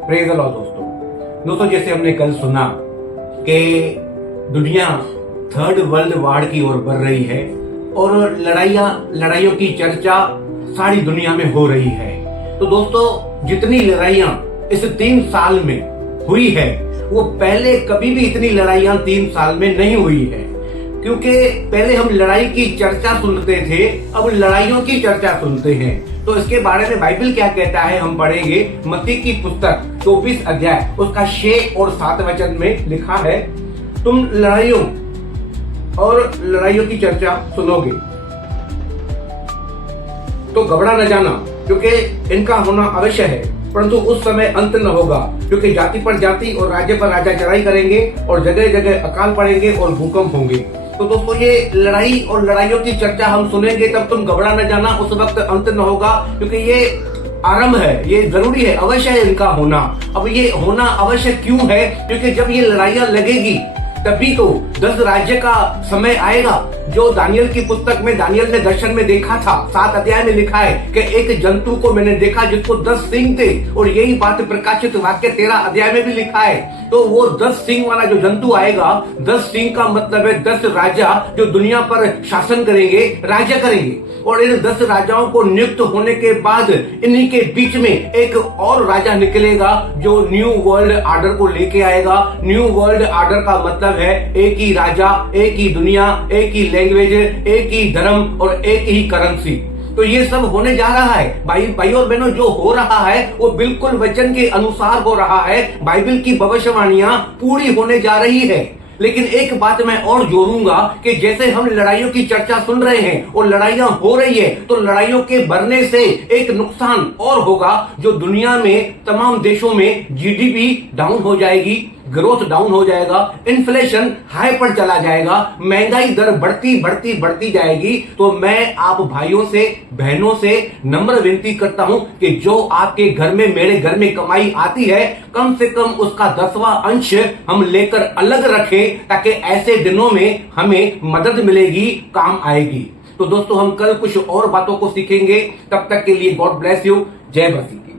Praise the Lord दोस्तों, जैसे हमने कल सुना कि दुनिया थर्ड वर्ल्ड वार की ओर बढ़ रही है और लड़ाइयों की चर्चा सारी दुनिया में हो रही है। तो दोस्तों, जितनी लड़ाइयां इस 3 साल में हुई है वो पहले कभी भी इतनी लड़ाइयां 3 साल में नहीं हुई है, क्योंकि पहले हम लड़ाई की चर्चा सुनते थे, अब लड़ाइयों की चर्चा सुनते हैं। तो इसके बारे में बाइबल क्या कहता है हम पढ़ेंगे। मत्ती की पुस्तक 24 अध्याय उसका 6 और 7 वचन में लिखा है, तुम लड़ाइयों की चर्चा सुनोगे तो घबरा न जाना, क्योंकि इनका होना अवश्य है, परंतु उस समय अंत न होगा, क्योंकि जाति पर जाति और राज्य पर राजा चढ़ाई करेंगे और जगह जगह अकाल पड़ेंगे और भूकंप होंगे। तो दोस्तों, ये लड़ाई और लड़ाइयों की चर्चा हम सुनेंगे, तब तुम घबरा न जाना, उस वक्त अंत न होगा, क्योंकि ये आरंभ है, ये जरूरी है, अवश्य है इनका होना। अब ये होना अवश्य क्यों है? क्योंकि जब ये लड़ाइयां लगेगी तभी तो 10 राज्य का समय आएगा, जो दानियल की पुस्तक में दानियल ने दर्शन में देखा था। 7 अध्याय में लिखा है कि एक जंतु को मैंने देखा जिसको 10 सिंग थे, और यही बात प्रकाशित वाक्य 13 अध्याय में भी लिखा है। तो वो 10 सिंग वाला जो जंतु आएगा, 10 सिंग का मतलब है 10 राजा जो दुनिया पर शासन करेंगे, राज्य करेंगे। और इन 10 राजाओं को नियुक्त होने के बाद इन्हीं के बीच में एक और राजा निकलेगा जो न्यू वर्ल्ड आर्डर को लेके आएगा। न्यू वर्ल्ड आर्डर का मतलब है एक ही राजा, एक ही दुनिया, एक ही लैंग्वेज, एक ही धर्म और एक ही करेंसी। तो ये सब होने जा रहा है भाई और बहनों। जो हो रहा है वो बिल्कुल वचन के अनुसार हो रहा है। बाइबल की भविष्यवाणियां पूरी होने जा रही है। लेकिन एक बात मैं और जोड़ूंगा कि जैसे हम लड़ाइयों की चर्चा सुन रहे हैं और लड़ाइयां हो रही है, तो लड़ाइयों के बढ़ने से एक नुकसान और होगा, जो दुनिया में तमाम देशों में जीडीपी डाउन हो जाएगी, ग्रोथ डाउन हो जाएगा, इन्फ्लेशन हाई पर चला जाएगा, महंगाई दर बढ़ती जाएगी। तो मैं आप भाइयों से बहनों से नम्र विनती करता हूं कि जो आपके घर में, मेरे घर में कमाई आती है, कम से कम उसका 10वां अंश हम लेकर अलग रखें, ताकि ऐसे दिनों में हमें मदद मिलेगी, काम आएगी। तो दोस्तों, हम कल कुछ और बातों को सीखेंगे। तब तक के लिए गॉड ब्लेस यू। जय मसीह।